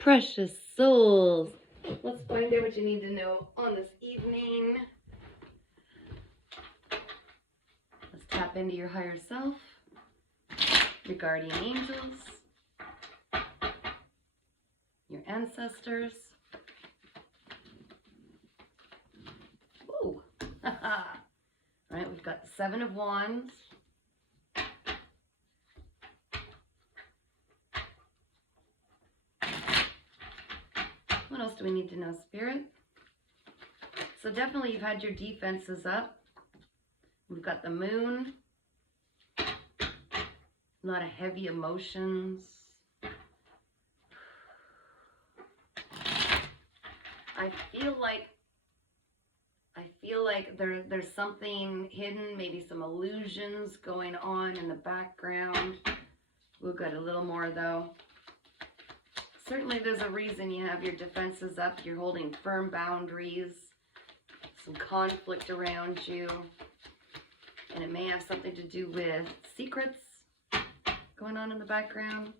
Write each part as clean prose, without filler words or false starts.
Precious souls, let's find out what you need to know on this evening. Let's tap into your higher self, your guardian angels, your ancestors. Ooh. All right, we've got the Seven of Wands. What else do we need to know, Spirit? So definitely you've had your defenses up. We've got the Moon. A lot of heavy emotions. I feel like there's something hidden, maybe some illusions going on in the background. We've got a little more though. Certainly there's a reason you have your defenses up. You're holding firm boundaries, some conflict around you, and it may have something to do with secrets going on in the background.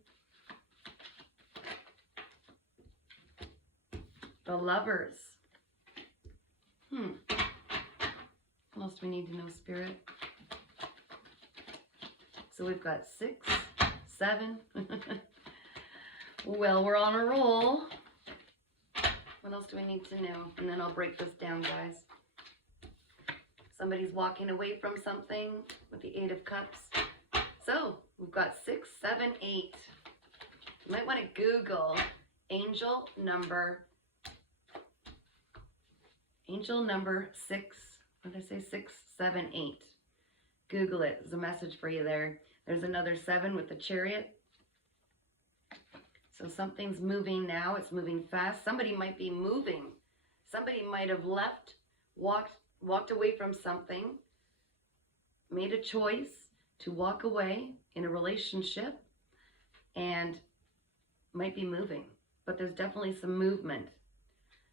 The Lovers. What else do we need to know, Spirit? So we've got 6, 7. Well, we're on a roll. What else do we need to know? And then I'll break this down, guys. Somebody's walking away from something with the 8 of Cups. So we've got 6, 7, 8. You might want to Google angel number 6. What did I say? 6, 7, 8. Google it. There's a message for you there. There's another 7 with the Chariot. So something's moving now. It's moving fast. Somebody might be moving. Somebody might have left, walked away from something, made a choice to walk away in a relationship, and might be moving. But there's definitely some movement.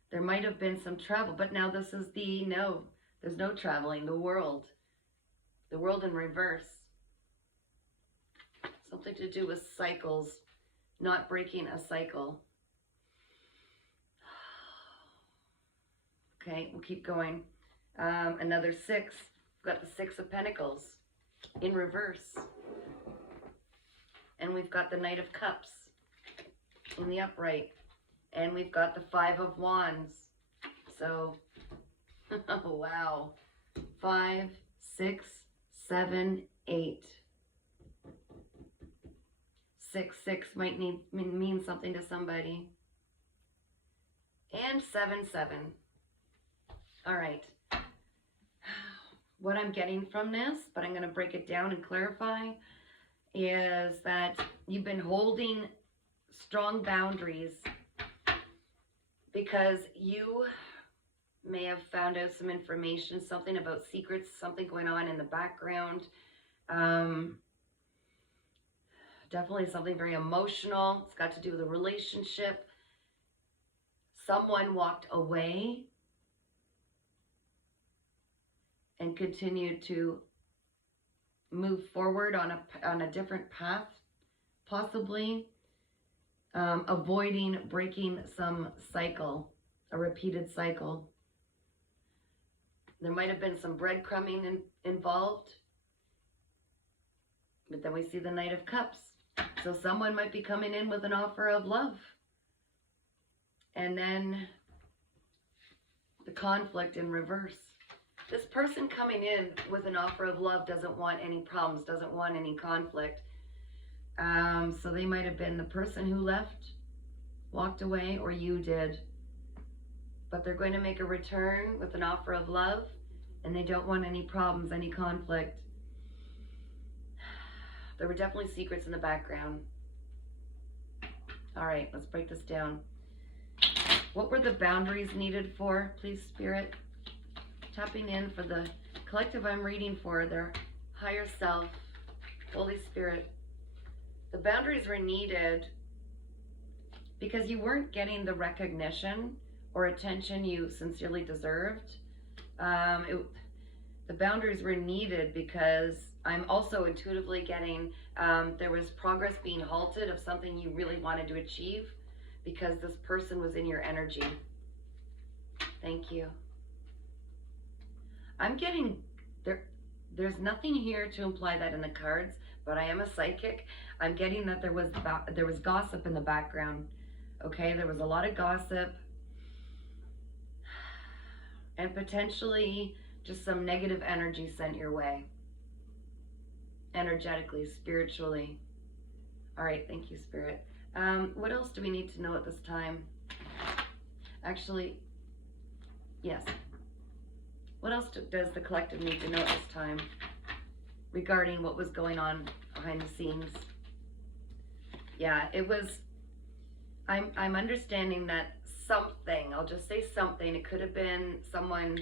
There might have been some travel, but now this is the no. There's no traveling. The world in reverse. Something to do with cycles. Not breaking a cycle. Okay, we'll keep going. Another 6. We've got the 6 of Pentacles in reverse. And we've got the Knight of Cups in the upright. And we've got the 5 of Wands. So, oh, wow. 5, 6, 7, 8. 6 might mean something to somebody. And 7, 7. All right. What I'm getting from this, but I'm going to break it down and clarify, is that you've been holding strong boundaries because you may have found out some information, something about secrets, something going on in the background. Definitely something very emotional. It's got to do with a relationship. Someone walked away and continued to move forward on a different path, possibly avoiding breaking some cycle, a repeated cycle. There might have been some breadcrumbing involved, but then we see the Knight of Cups. So someone might be coming in with an offer of love. And then the conflict in reverse. This person coming in with an offer of love doesn't want any problems, doesn't want any conflict. So they might have been the person who left, walked away, or you did. But they're going to make a return with an offer of love, and they don't want any problems, any conflict. There were definitely secrets in the background. All right, let's break this down. What were the boundaries needed for, please, Spirit? Tapping in for the collective I'm reading for, their higher self, Holy Spirit. The boundaries were needed because you weren't getting the recognition or attention you sincerely deserved. The boundaries were needed because I'm also intuitively getting there was progress being halted of something you really wanted to achieve, because this person was in your energy. Thank you. I'm getting there's nothing here to imply that in the cards, but I am a psychic. I'm getting that there was gossip in the background. Okay, there was a lot of gossip and potentially just some negative energy sent your way. Energetically, spiritually. All right, thank you, Spirit. What else do we need to know at this time? Actually, yes. What else does the collective need to know at this time regarding what was going on behind the scenes? Yeah, it was, I'm understanding that something, I'll just say something, it could have been someone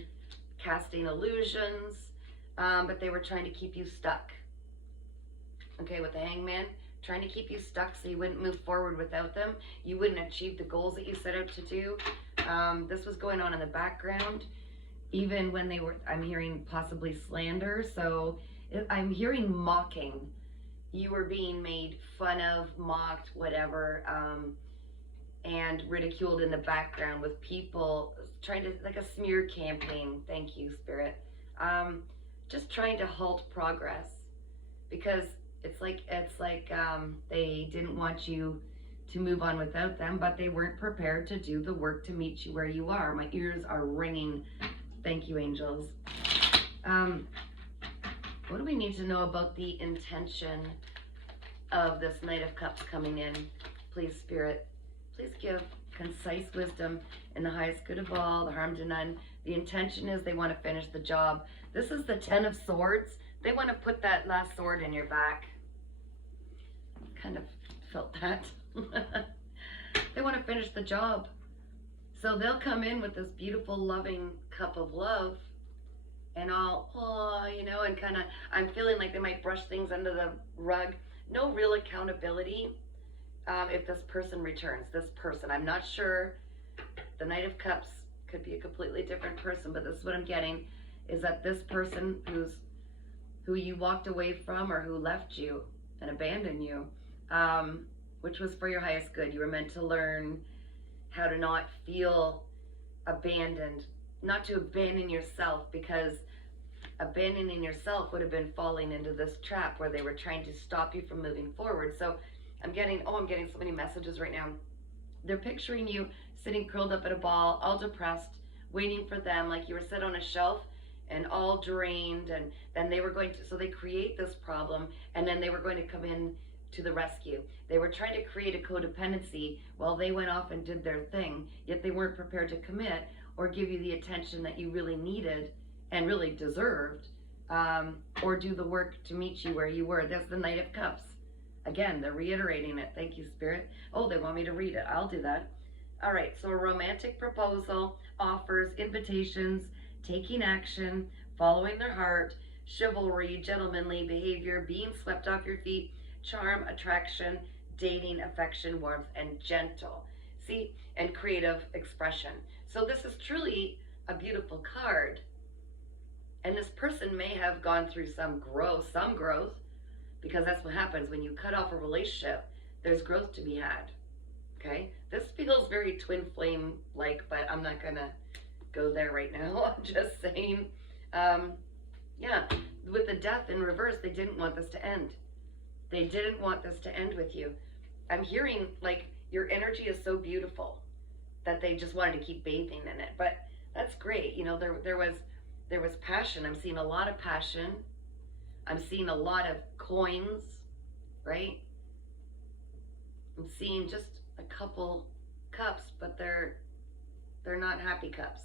casting illusions, but they were trying to keep you stuck. Okay, with the Hangman, trying to keep you stuck so you wouldn't move forward without them. You wouldn't achieve the goals that you set out to do. This was going on in the background. Even when they were, I'm hearing possibly slander. So I'm hearing mocking. You were being made fun of, mocked, whatever, and ridiculed in the background with people trying to, like a smear campaign. Thank you, Spirit. Just trying to halt progress, because it's like they didn't want you to move on without them, but they weren't prepared to do the work to meet you where you are. My ears are ringing. Thank you, angels. What do we need to know about the intention of this Knight of Cups coming in? Please, Spirit, please give concise wisdom in the highest good of all, the harm to none. The intention is they want to finish the job. This is the 10 of Swords. They want to put that last sword in your back. Kind of felt that. They want to finish the job. So they'll come in with this beautiful, loving cup of love, and and kind of, I'm feeling like they might brush things under the rug. No real accountability if this person returns. This person, I'm not sure. The Knight of Cups could be a completely different person, but this is what I'm getting, is that this person who you walked away from, or who left you and abandoned you, which was for your highest good. You were meant to learn how to not feel abandoned, not to abandon yourself, because abandoning yourself would have been falling into this trap where they were trying to stop you from moving forward. So I'm getting so many messages right now. They're picturing you sitting curled up at a ball, all depressed, waiting for them, like you were set on a shelf and all drained, and then they were going to, so they create this problem, and then they were going to come in to the rescue. They were trying to create a codependency while they went off and did their thing, yet they weren't prepared to commit or give you the attention that you really needed and really deserved, or do the work to meet you where you were. There's the Knight of Cups. Again, they're reiterating it. Thank you, Spirit. Oh, they want me to read it. I'll do that. All right, so a romantic proposal, offers, invitations, taking action, following their heart, chivalry, gentlemanly behavior, being swept off your feet, charm, attraction, dating, affection, warmth, and gentle. See, and creative expression. So this is truly a beautiful card. And this person may have gone through some growth, because that's what happens when you cut off a relationship. There's growth to be had. Okay? This feels very twin flame like, but I'm not gonna go there right now. I'm just saying, yeah, with the Death in reverse, they didn't want this to end. They didn't want this to end with you. I'm hearing like your energy is so beautiful that they just wanted to keep bathing in it. But that's great. You know, there was passion. I'm seeing a lot of passion. I'm seeing a lot of coins, right? I'm seeing just a couple cups, but they're not happy cups.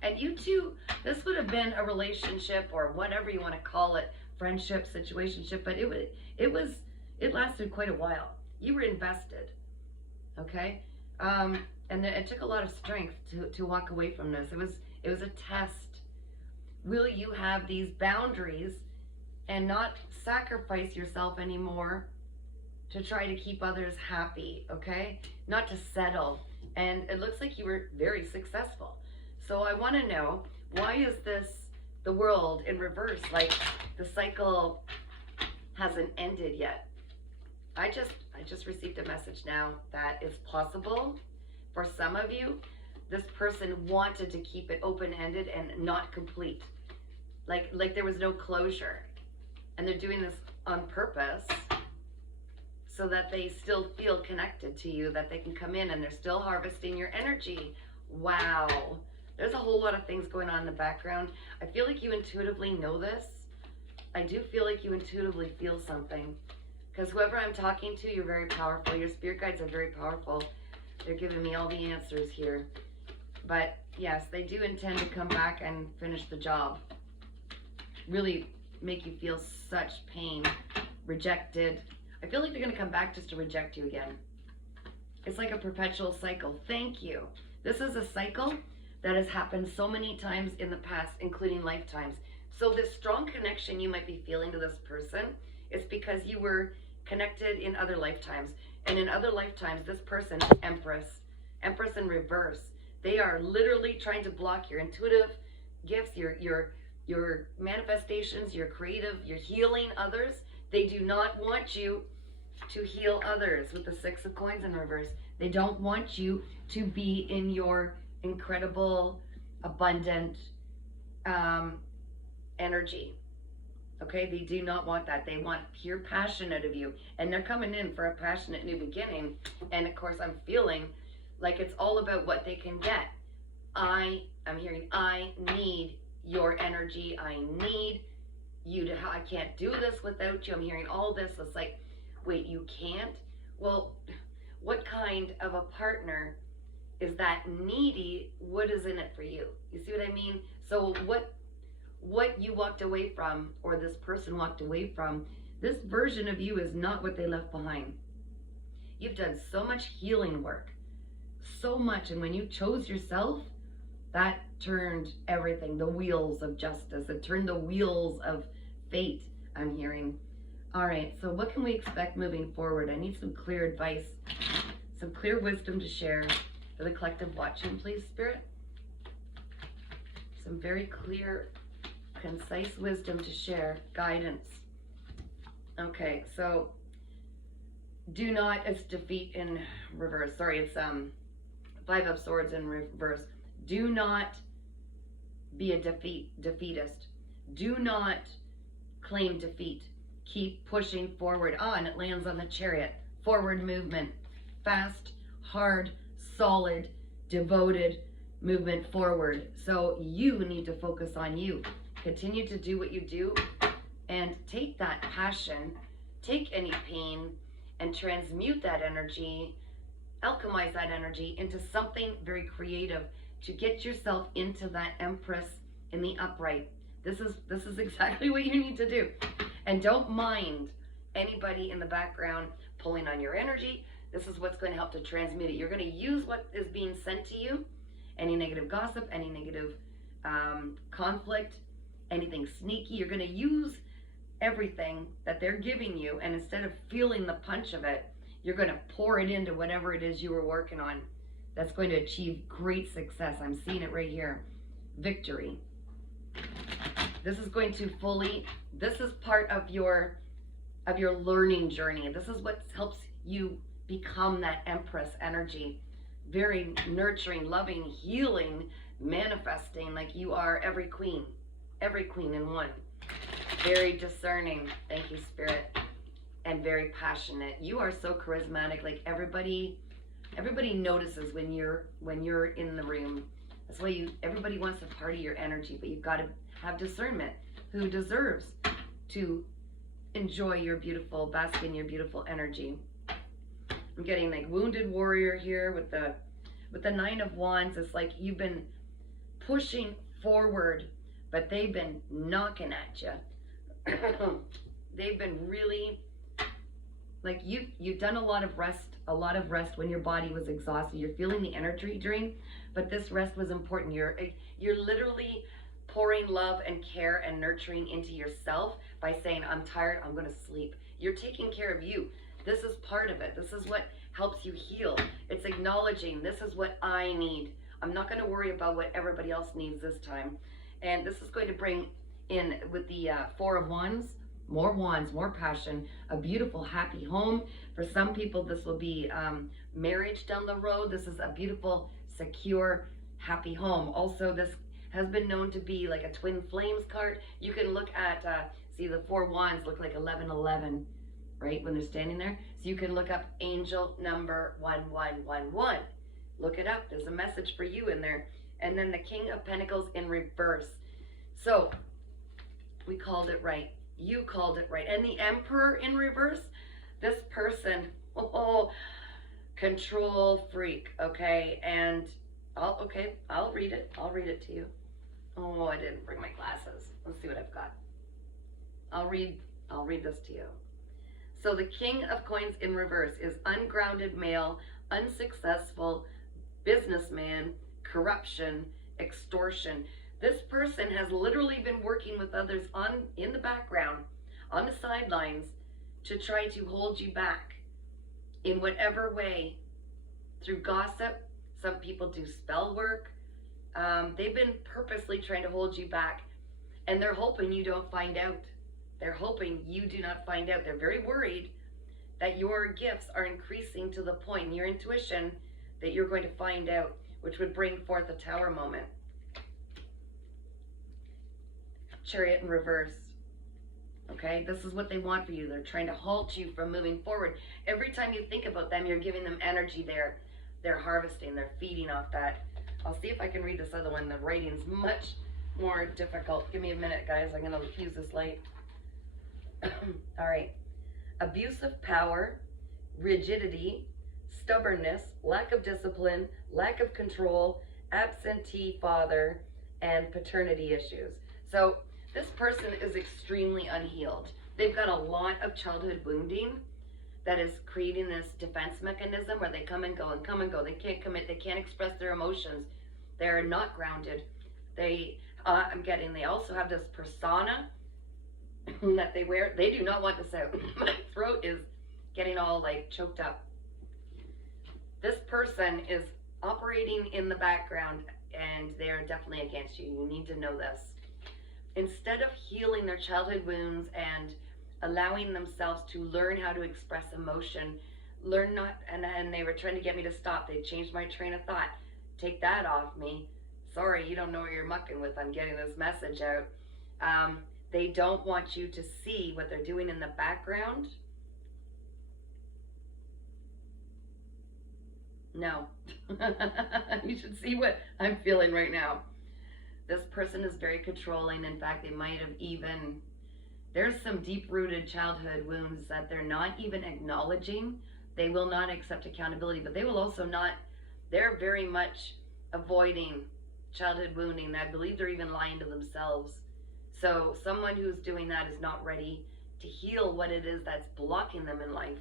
And you two, this would have been a relationship, or whatever you want to call it, friendship, situationship, but it lasted quite a while. You were invested, okay? And it took a lot of strength to walk away from this. It was a test. Will you have these boundaries and not sacrifice yourself anymore to try to keep others happy, okay? Not to settle. And it looks like you were very successful. So I want to know, why is this the world in reverse? Like the cycle hasn't ended yet. I just received a message now that it's possible for some of you, this person wanted to keep it open-ended and not complete. Like there was no closure. And they're doing this on purpose so that they still feel connected to you, that they can come in and they're still harvesting your energy. Wow. There's a whole lot of things going on in the background. I feel like you intuitively know this. I do feel like you intuitively feel something. Because whoever I'm talking to, you're very powerful. Your spirit guides are very powerful. They're giving me all the answers here. But yes, they do intend to come back and finish the job. Really make you feel such pain, rejected. I feel like they're going to come back just to reject you again. It's like a perpetual cycle. Thank you. This is a cycle that has happened so many times in the past, including lifetimes. So this strong connection you might be feeling to this person is because you were connected in other lifetimes. And in other lifetimes, this person, Empress in reverse, they are literally trying to block your intuitive gifts, your manifestations, your creative, your healing others. They do not want you to heal others with the Six of Coins in reverse. They don't want you to be in your incredible, abundant energy. Okay, they do not want that. They want pure passion out of you. And they're coming in for a passionate new beginning. And of course, I'm feeling like it's all about what they can get. I'm hearing, I need your energy. I need you to, I can't do this without you. I'm hearing all this. It's like, wait, you can't? Well, what kind of a partner is that needy? What is in it for you? You see what I mean? So what you walked away from, or this person walked away from, this version of you is not what they left behind. You've done so much healing work, so much. And when you chose yourself, that turned everything, the wheels of justice. It turned the wheels of fate, I'm hearing. All right, so what can we expect moving forward? I need some clear advice, some clear wisdom to share for the collective watching, please, Spirit. Some very clear, concise wisdom to share, guidance. Okay, so do not, it's defeat in reverse. Sorry, it's Five of Swords in reverse. Do not be a defeatist. Do not claim defeat. Keep pushing forward. And it lands on the Chariot. Forward movement. Fast, hard, solid, devoted movement forward. So you need to focus on you. Continue to do what you do and take that passion, take any pain and transmute that energy, alchemize that energy into something very creative to get yourself into that Empress in the upright. This is exactly what you need to do. And don't mind anybody in the background pulling on your energy. This is what's going to help to transmute it. You're going to use what is being sent to you, any negative gossip, any negative conflict, anything sneaky. You're going to use everything that they're giving you, and instead of feeling the punch of it, you're going to pour it into whatever it is you were working on. That's going to achieve great success. I'm seeing it right here. Victory. This is going to this is part of your learning journey. This is what helps you become that Empress energy. Very nurturing, loving, healing, manifesting like you are every queen in one. Very discerning. Thank you, Spirit. And very passionate. You are so charismatic. Like everybody notices when you're in the room. That's why everybody wants to party your energy, but you've got to have discernment. Who deserves to enjoy your beautiful, bask in your beautiful energy. I'm getting like wounded warrior here with the Nine of Wands. It's like you've been pushing forward, but they've been knocking at you. They've been really, like you've done a lot of rest when your body was exhausted. You're feeling the energy drain, but this rest was important. You're literally pouring love and care and nurturing into yourself by saying, I'm tired, I'm going to sleep. You're taking care of you. This is part of it. This is what helps you heal. It's acknowledging this is what I need. I'm not going to worry about what everybody else needs this time. And this is going to bring in with the Four of Wands. more wands, more passion, a beautiful, happy home. For some people, this will be marriage down the road. This is a beautiful, secure, happy home. Also, this has been known to be like a twin flames card. You can look at, see the 4 wands look like 1111, right, when they're standing there. So you can look up angel number 1111. Look it up. There's a message for you in there. And then the King of Pentacles in reverse. So we called it right. You called it right. And the Emperor in reverse, this person, control freak, okay? And I'll read it. I'll read it to you. Oh, I didn't bring my glasses. Let's see what I've got. I'll read this to you. So the King of Coins in reverse is ungrounded male, unsuccessful, businessman, corruption, extortion. This person has literally been working with others in the background, on the sidelines, to try to hold you back in whatever way, through gossip. Some people do spell work. They've been purposely trying to hold you back, and they're hoping you don't find out. They're hoping you do not find out. They're very worried that your gifts are increasing to the point in your intuition that you're going to find out, which would bring forth a Tower moment. Chariot in reverse. Okay, this is what they want for you. They're trying to halt you from moving forward. Every time you think about them, you're giving them energy there. They're harvesting, they're feeding off that. I'll see if I can read this other one. The writing's much more difficult. Give me a minute, guys. I'm going to use this light. All right. Abuse of power, rigidity, stubbornness, lack of discipline, lack of control, absentee father, and paternity issues. So this person is extremely unhealed. They've got a lot of childhood wounding that is creating this defense mechanism where they come and go and come and go. They can't commit. They can't express their emotions. They're not grounded. They also have this persona that they wear. They do not want this out. My throat is getting all like choked up. This person is operating in the background, and they are definitely against you. You need to know this. Instead of healing their childhood wounds and allowing themselves to learn how to express emotion, and they were trying to get me to stop. They changed my train of thought. Take that off me. Sorry, you don't know what you're mucking with. I'm getting this message out. They don't want you to see what they're doing in the background. No. You should see what I'm feeling right now. This person is very controlling. In fact, they might have even... There's some deep-rooted childhood wounds that they're not even acknowledging. They will not accept accountability, but they will also not... They're very much avoiding childhood wounding. I believe they're even lying to themselves. So someone who's doing that is not ready to heal what it is that's blocking them in life.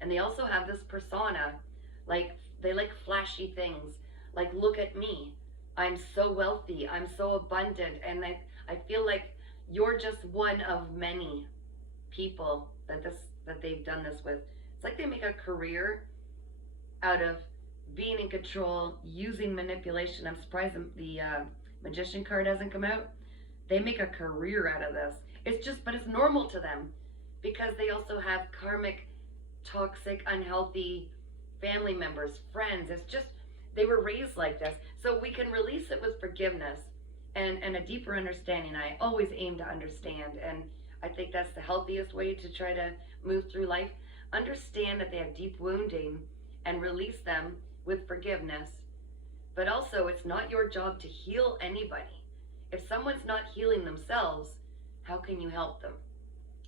And they also have this persona, like they like flashy things. Like, look at me. I'm so wealthy. I'm so abundant. And I feel like you're just one of many people that they've done this with. It's like they make a career out of being in control, using manipulation. I'm surprised the Magician card hasn't come out. They make a career out of this. But it's normal to them because they also have karmic, toxic, unhealthy family members, friends. It's just, they were raised like this. So we can release it with forgiveness and a deeper understanding. I always aim to understand, and I think that's the healthiest way to try to move through life. Understand that they have deep wounding and release them with forgiveness. But also, it's not your job to heal anybody. If someone's not healing themselves, how can you help them?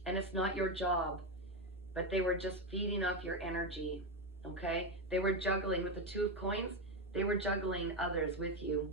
And it's not your job, but they were just feeding off your energy, okay? They were juggling with the 2 of coins. They were juggling others with you.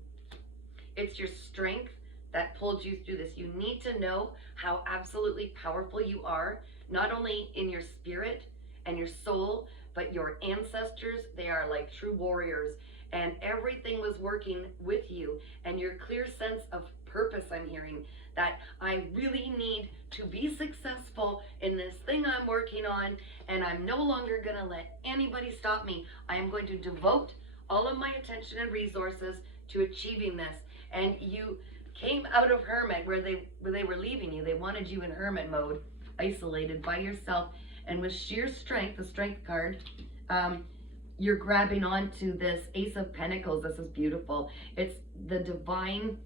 It's your strength that pulled you through this. You need to know how absolutely powerful you are, not only in your spirit and your soul, but your ancestors. They are like true warriors, and everything was working with you, and your clear sense of purpose. I'm hearing that I really need to be successful in this thing I'm working on, and I'm no longer going to let anybody stop me. I am going to devote all of my attention and resources to achieving this. And you came out of hermit where they were leaving you. They wanted you in hermit mode isolated by yourself, and with sheer strength, the strength card, you're grabbing onto this Ace of Pentacles. This is beautiful. It's the divine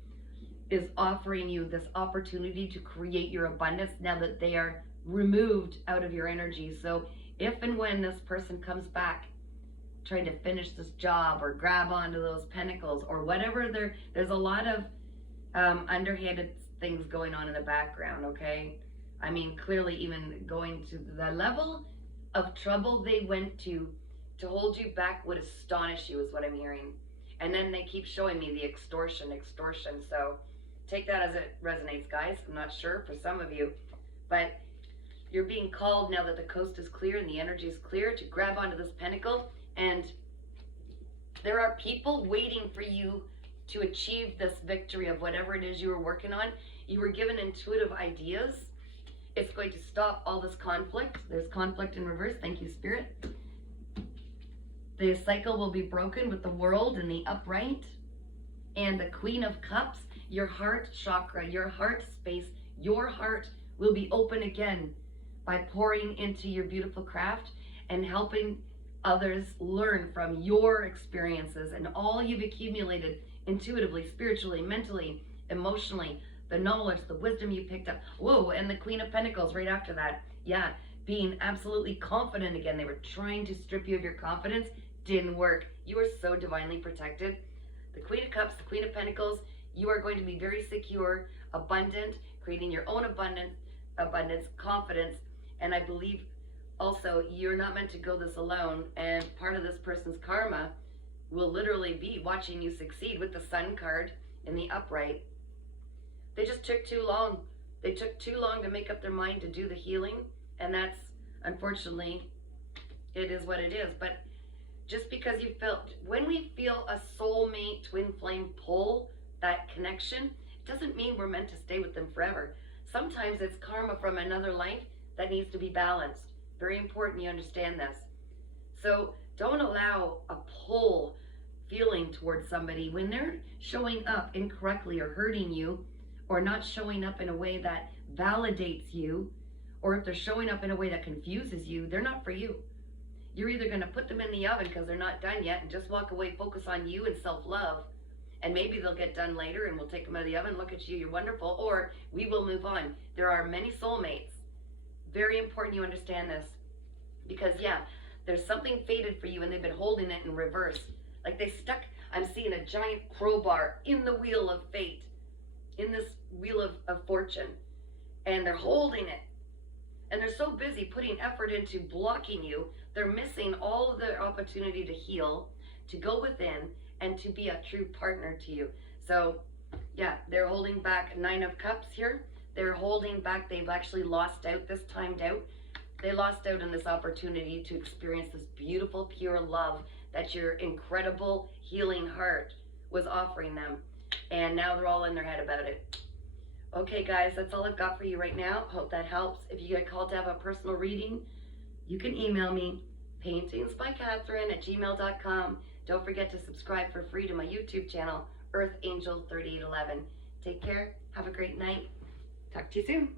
is offering you this opportunity to create your abundance now that they are removed out of your energy. So if and when this person comes back trying to finish this job or grab onto those pentacles or whatever, there's a lot of underhanded things going on in the background, okay? I mean, clearly even going to the level of trouble they went to hold you back would astonish you, is what I'm hearing. And then they keep showing me the extortion. So take that as it resonates, guys. I'm not sure for some of you, but you're being called now that the coast is clear and the energy is clear to grab onto this pentacle. And there are people waiting for you to achieve this victory of whatever it is you were working on. You were given intuitive ideas. It's going to stop all this conflict. There's conflict in reverse. Thank you, Spirit. The cycle will be broken with the world and the upright. And the Queen of Cups, your heart chakra, your heart space, your heart will be open again by pouring into your beautiful craft and helping others learn from your experiences and all you've accumulated intuitively, spiritually, mentally, emotionally, the knowledge, the wisdom you picked up. Whoa, and the Queen of Pentacles right after that. Yeah, being absolutely confident again. They were trying to strip you of your confidence. Didn't work. You are so divinely protected. The Queen of Cups, the Queen of Pentacles, you are going to be very secure, abundant, creating your own abundance, confidence, and I believe also you're not meant to go this alone, and part of this person's karma will literally be watching you succeed with the Sun card in the upright. They just took too long. They took too long to make up their mind to do the healing, and that's, unfortunately, it is what it is. But just because you felt, when we feel a soulmate twin flame pull, that connection, it doesn't mean we're meant to stay with them forever. Sometimes it's karma from another life that needs to be balanced. Very important you understand this. So don't allow a pull feeling towards somebody when they're showing up incorrectly or hurting you, or not showing up in a way that validates you, or if they're showing up in a way that confuses you, they're not for you. You're either going to put them in the oven because they're not done yet and just walk away, focus on you and self-love, and maybe they'll get done later and we'll take them out of the oven, look at you, you're wonderful, or we will move on. There are many soulmates. Very important you understand this, because yeah, there's something fated for you and they've been holding it in reverse. Like they stuck, I'm seeing a giant crowbar in the wheel of fate, in this wheel of fortune, and they're holding it. And they're so busy putting effort into blocking you, they're missing all of their opportunity to heal, to go within, and to be a true partner to you. So yeah, they're holding back. 9 of Cups here. They're holding back. They've actually lost out, this timed out. They lost out on this opportunity to experience this beautiful, pure love that your incredible healing heart was offering them. And now they're all in their head about it. Okay, guys, that's all I've got for you right now. Hope that helps. If you get called to have a personal reading, you can email me, paintingsbycatherine@gmail.com. Don't forget to subscribe for free to my YouTube channel, Earth Angel 3811. Take care. Have a great night. Talk to you soon.